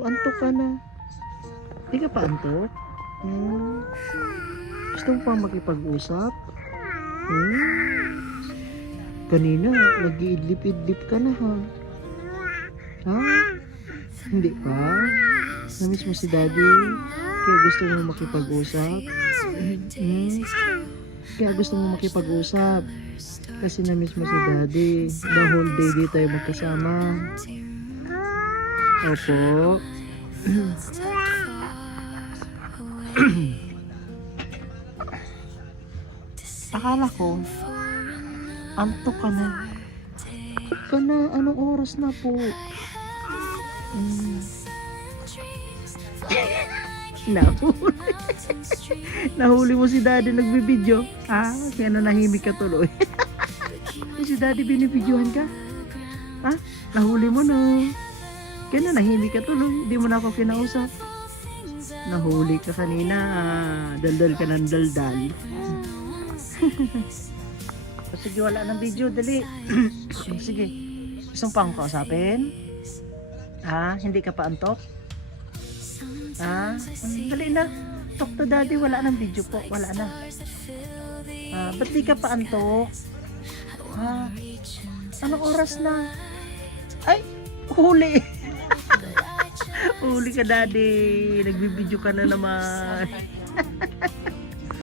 Antok ka na. Di ka pa antok? Gusto mo pa makipag-usap? Kanina, nag-iidlip-idlip ka na ha. Ha? Hindi pa? Namiss mo si daddy? Kaya gusto mo makipag-usap? Kaya gusto mo makipag-usap? Kasi namiss mo si daddy. The whole day di tayo magkasama. Opo. Akala ko, antok ka na. Anong oras na po? Nahuli. Nahuli mo si daddy nagbibideo. Kaya nanahimik ka tuloy. Si daddy binibidyohan ka? Nahuli mo no. Kaya nanahimik ka tuloy. Hindi mo na ako kinausap. Nahuli ka kanina. Daldal ka ng daldal. Sige, wala ng video. Dali. Sige. Gusto mo pang kausapin? Hindi ka pa antok? Dali na. Talk to daddy. Wala ng video po. Wala na. Ba't di ka pa antok? Anong oras na? Ay! Huli! Huli ka daddy. Nagbibideo ka na naman.